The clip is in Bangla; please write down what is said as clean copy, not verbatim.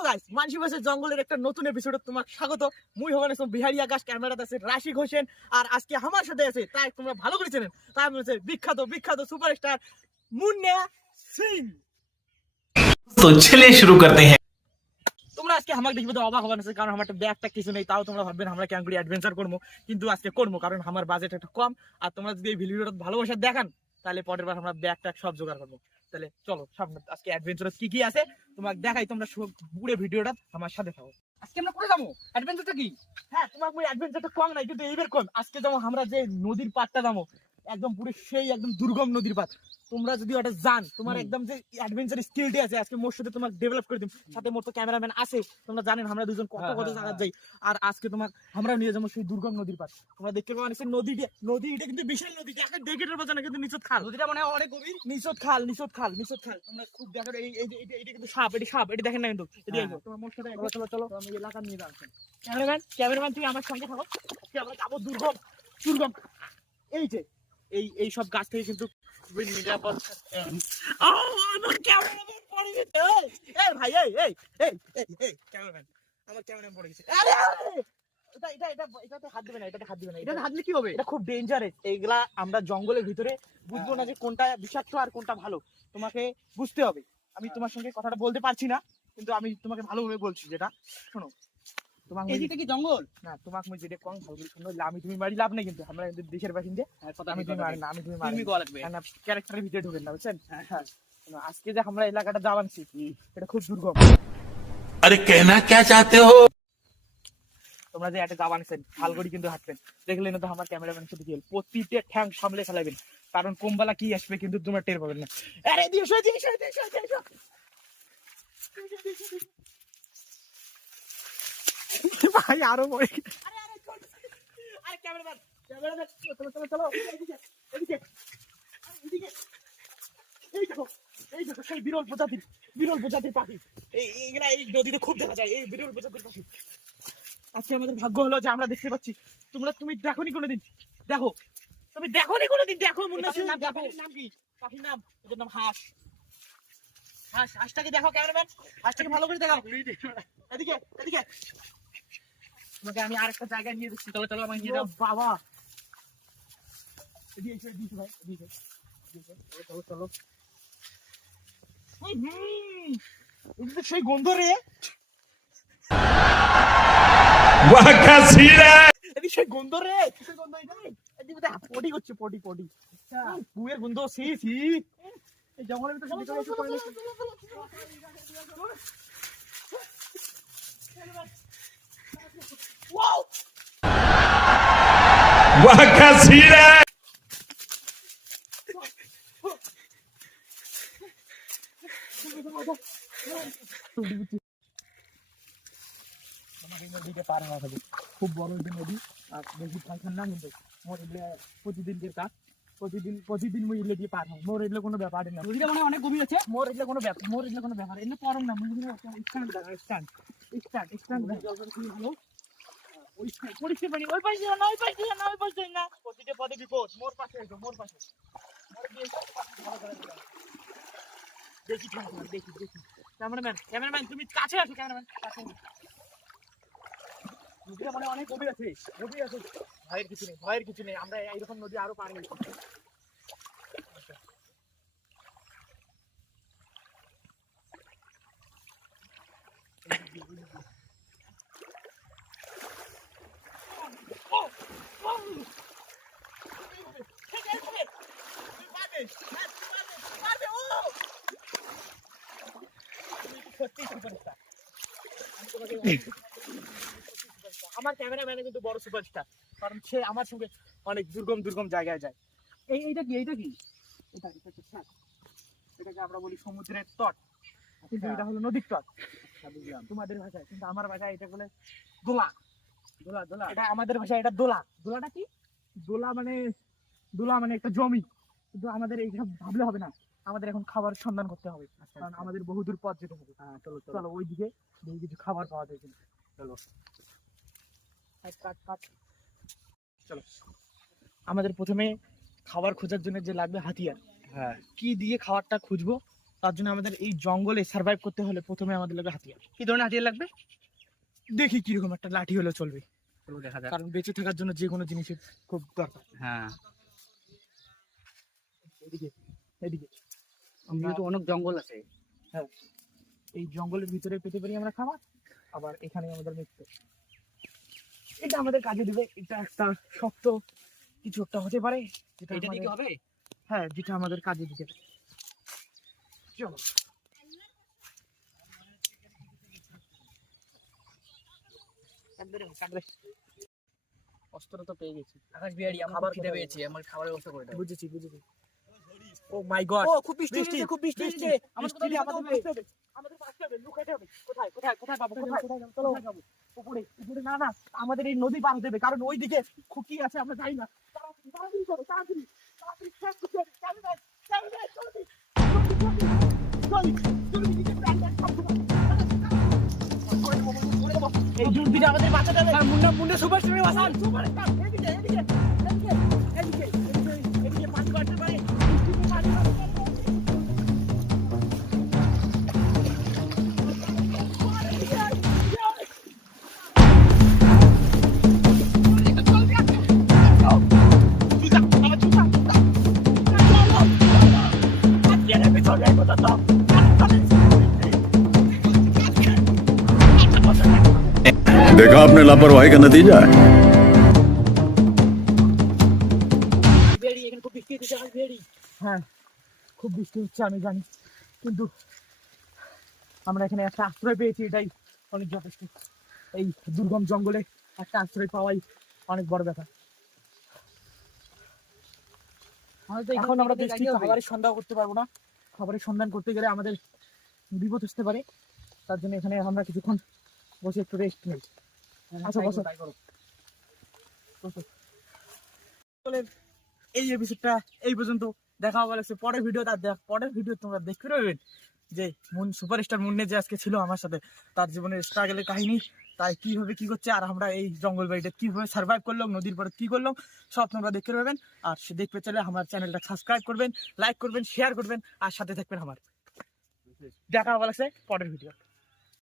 হ্যালো গাইস, মানসি বসে জঙ্গলের একটা নতুন এপিসোডে তোমাকে স্বাগত। মুই হবেন বিহারি আকাশ, ক্যামেরাতে আছে রাশিক হোসেন, আর আজকে আমার সাথে আছে, তাই তোমরা ভালো করে চেনেন, তাই হচ্ছে বিখ্যাত বিখ্যাত সুপারস্টার মুন্না সিং। तो चलिए शुरू करते हैं। তোমরা আজকে আমাকে দেখবে তো অবাক হবেন, কারণ আমার একটা ব্যাগটা কিছু নেই, তাও তোমরা ভাববেন আমরা কেমন করে অ্যাডভেঞ্চার করবো, কিন্তু আজকে করবো কারণ আমার বাজেট একটা কম। আর তোমরা যদি এই ভিডিওটা ভালোবাসা দেখান তাহলে পরের বার আমরা ব্যাগটা সব জোগাড় করবো। তাহলে চলো সামনে আজকে অ্যাডভেঞ্চার কি কি আছে তোমাকে দেখাই, তোমরা পুরো ভিডিওটা আমার সাথে থাকো। আজকে আমরা করে যাবো অ্যাডভেঞ্চারটা কি? হ্যাঁ, তোমাকে ওই অ্যাডভেঞ্চারটা কম নাই, কিন্তু এইবার কম। আজকে যাবো আমরা যে নদীর পাড়টা যাবো, একদম পুরো সেই একদম দুর্গম নদীর পাড়। তোমরা যদি ওটা জান, তোমার একদম যে অ্যাডভেঞ্চার স্কিলটি আছে আজকে মোর সাথে তোমাকে ডেভেলপ করে দিম। সাথে মোর তো ক্যামেরাম্যান আছে, তোমরা জানেন আমরা দুজন কত কত জায়গা যাই। আর আজকে তোমার আমরা নিয়ে যাবো সেই দুর্গম নদীর পাড়। তোমরা দেখতে পাবেন সেই নদীটা কিন্তু বিশাল নদী, দেখে দেখে বোঝা না, কিন্তু নিচত খাল। নদীটা মানে অনেক গভীর, নিচত খাল। তোমরা খুব দেখো, এইটা কিন্তু সাপ, এটি দেখেন না কিন্তু। তোমার মোর সাথে চলো চলো আমি এলাকা নিয়ে যাচ্ছি। ক্যামেরাম্যান তুই আমার সঙ্গে থাকো। আজকে আমরা যাবো দুর্গম দুর্গম। এই যে এই সব গাছ থেকে কিন্তু নিরাপদ। আমার ক্যামেরাম্যান পড়ে গেছে। এই ভাই, এই ক্যামেরাম্যান, আমার ক্যামেরাম্যান পড়ে গেছে। আরে এটাতে হাত দিবে না, এটাতে হাত দিবে না। এটাতে হাত দিলে কি হবে? এটা খুব ডেঞ্জারাস। এইগুলা আমরা জঙ্গলের ভিতরে বুঝবো না যে কোনটা বিষাক্ত আর কোনটা ভালো, তোমাকে বুঝতে হবে। আমি তোমার সঙ্গে কথাটা বলতে পারছি না, কিন্তু আমি তোমাকে ভালোভাবে বলছি। যেটা শোনো, এদিকে কি জঙ্গল না, তোমাকে আমি যেটা কম ভালো করে শুনো, আমি তুমি মারি লাভ নেই, কিন্তু আমরা কিন্তু দেশের বাসিন্দা। আমি তুমি মারি না, আমি তুমি মারি না, ক্যারেক্টারের ভিতরে ঢুকেন না, বুঝছেন? হ্যাঁ, আজকে যে আমরা এলাকাটা যাবানছি এটা খুব দুর্গম। अरे कहना क्या चाहते हो? তোমরা যে একটা যাবানছেন ভাল করে কিন্তু হাঁটবেন, দেখলেন তো আমার ক্যামেরাম্যান সাথে কি প্রতিটা ঠ্যাং সামলে ফেলাবেন, কারণ কোনবেলা কি আসবে কিন্তু তোমরা টের পাবেন না। আরে দিশো ভাই, আরো বড়। আরে ক্যামেরাম্যান চলো এদিকে এদিকে এদিকে। এই দেখো সেই বিরল প্রজাতির পাখি। এইগুলা এই নদীতে খুব দেখা যায়, এই বিরল প্রজাতির পাখি। আজকে আমাদের ভাগ্য হলো যে আমরা দেখতে পাচ্ছি। তুমি দেখোনি কোনোদিন? তুমি দেখোনি কোনোদিন? দেখো মুন্না সিং, দেখো। নাম কি পাখির নাম? এটার নাম হাঁস। হাঁসটাকে দেখো ক্যামেরাম্যান, হাঁসটাকে ভালো করে দেখাও। এদিকে এদিকে, তোমাকে আমি আরেকটা জায়গায় নিয়ে যাচ্ছি। চলো আমাকে নিয়ে যাও। বাবা এদিকে ভাই, এদিকে চলো। এটা সেই গন্ধ রে, वाह क्या सीन है। এদিকে সেই গন্ধ রে। কিসের গন্ধ এটা? এদিকে পটি করছে, পটি। বুয়ের গন্ধ। সি এই জঙ্গলের ভিতরে শুধু চলো পড়ে গেছে। ওয়াও, वाह क्या सीन है। আমাকে নদীতে পার হওয়া হবে, খুব বড় একটা নদী। আর বেশি ফাংশন না, কিন্তু মোর এগুলো প্রতিদিনকার কাজ। প্রতিদিন মুই এগুলো দিয়ে পার হবো। মোর এগুলো কোনো ব্যাপার না। নদীটা মানে অনেক গভীর আছে। মোর এগুলো কোনো ব্যাপার এগুলো পরম না। মুই স্ট্যান্ড ভালো। পরিষ্কার পানি ওই পাশে না, প্রতিটা পদে বিপদ। মোর পাশে এসো, মোর পাশে। দেখি ক্যামেরাম্যান তুমি কাছে আসো। ক্যামেরাম্যান কাছে নদীটা মানে অনেক গভীর আছে। ভয়ের কিছু নেই, আমরা এইরকম নদী আরো পার হয়েছি। আমার ক্যামেরাম্যান কিন্তু বড় সুপারস্টার, কারণ সে আমার সঙ্গে অনেক দুর্গম জায়গায় যায়। এইটা কি এটাকে আমরা বলি সমুদ্রের তট, কিন্তু এটা হলো নদীর তট তোমাদের ভাষায়, কিন্তু আমার ভাষায় এটা বলে দোলা। এটা আমাদের ভাষায় এটা দোলা। দোলাটা কি? দোলা মানে একটা জমি, কিন্তু আমাদের এইসব ভাবলে হবে না। আমাদের এখন খাবার সন্ধান করতে হবে, কারণ আমাদের বহুদূর পথ যেতে হবে। চলো ওইদিকে কিছু খাবার পাওয়া যায় কিন্তু। চলো চলো। আমাদের প্রথমে খাবার খোঁজার জন্য যে লাগবে হাতিয়ার। হ্যাঁ, কি দিয়ে খাবারটা খুঁজবো তার জন্য আমাদের এই জঙ্গলে সার্ভাইভ করতে হলে প্রথমে আমাদের লাগবে হাতিয়ার। কি ধরনের হাতিয়ার লাগবে? দেখি কিরকম একটা লাঠি হলে চলবে, চলো দেখা যাক। কারণ বেঁচে থাকার জন্য যে কোনো জিনিসের খুব দরকার। হ্যাঁ, এদিকে এদিকে যেহেতু অনেক জঙ্গল আছে। হ্যাঁ, এই জঙ্গলের ভিতরে পেতে পারি আমরা খাবার, আবার এখানে আমাদের মৃত্যু। এটা আমাদের কাজে দিবে। এটা একটা শক্ত কিছু একটা হতে পারে, যেটা এটা দিকে আমাদের- হবে? হ্যাঁ, যেটা আমাদের কাজে দিতে পারে। চলো অস্ত্র তো পেয়ে গেছি। আকাশ বিহারি, আমার খাবার খিদে কোথায় পেয়েছে, আমার খাবারের ব্যবস্থা করে দাও। বুঝেছি বুঝেছি। ও মাই গড, ও খুব বৃষ্টি হচ্ছে, খুব বৃষ্টি হচ্ছে। আমাদের কোথায় যেতে হবে? বাঁচতে হবে, আমাদের বাঁচতে হবে, লুকাতে হবে। কোথায় কোথায় কোথায় পাবো, কোথায় চলো যাবো উপরে উপরে। না না, আমাদের এই নদী পার হতে হবে, কারণ ওইদিকে খুকি আছে, আমরা যাই না। তাড়াতাড়ি তাড়াতাড়ি করো, তাড়াতাড়ি তাড়াতাড়ি শেষ করতে হবে। চালু দাও, চালু দাও, জলদি জলদি জলদি দিকে প্ল্যান সব সময়। এই জুড়বিটা আমাদের বাঁচাতে হবে। মুন্ডা মুন্ডা সুপার স্টারে বাসান। এদিকে এদিকে এদিকে এদিকে এদিকে এদিকে পানি বাড়তে পারে, বৃষ্টিতে পানি বাড়তে পারে। देखा आपने लापरवाही का नतीजा है। বিহারি, এখানে খুব বৃষ্টি হচ্ছে আকাশ বিহারি। হ্যাঁ, খুব বৃষ্টি হচ্ছে আমি জানি, কিন্তু আমরা এখানে একটা আশ্রয় পেয়েছি, এটাই অনেক যথেষ্ট। এই দুর্গম জঙ্গলে একটা আশ্রয় পাওয়াই অনেক বড় ব্যাপার। আমাদের তো এখন আমরা থেকে বৃষ্টি যাইতে হবে। খাবারের সন্ধান করতে পারবো না। খাবারের সন্ধান করতে গেলে আমাদের বিপদ আসতে পারে, তার জন্য এখানে আমরা কিছুক্ষণ বসে একটু রেস্ট নেই। আচ্ছা, বসো। তাই করো। এই এপিসোডটা এই পর্যন্ত। দেখা হবে লাগছে পরের ভিডিও। পরের ভিডিও তোমরা দেখতে পাবেন যে সুপারস্টার মুন্নে যে আজকে ছিল আমার সাথে, তার জীবনের স্ট্রাগলের কাহিনী, তাই কিভাবে কি করছে, আর আমরা এই জঙ্গল বাড়িটা কিভাবে সার্ভাইভ করলাম, নদীর পরে কি করলাম, সব তোমরা দেখতে পাবেন। আর সে দেখতে চাইলে আমার চ্যানেলটা সাবস্ক্রাইব করবেন, লাইক করবেন, শেয়ার করবেন, আর সাথে থাকবেন আমার। দেখা হবে লাগছে পরের ভিডিও।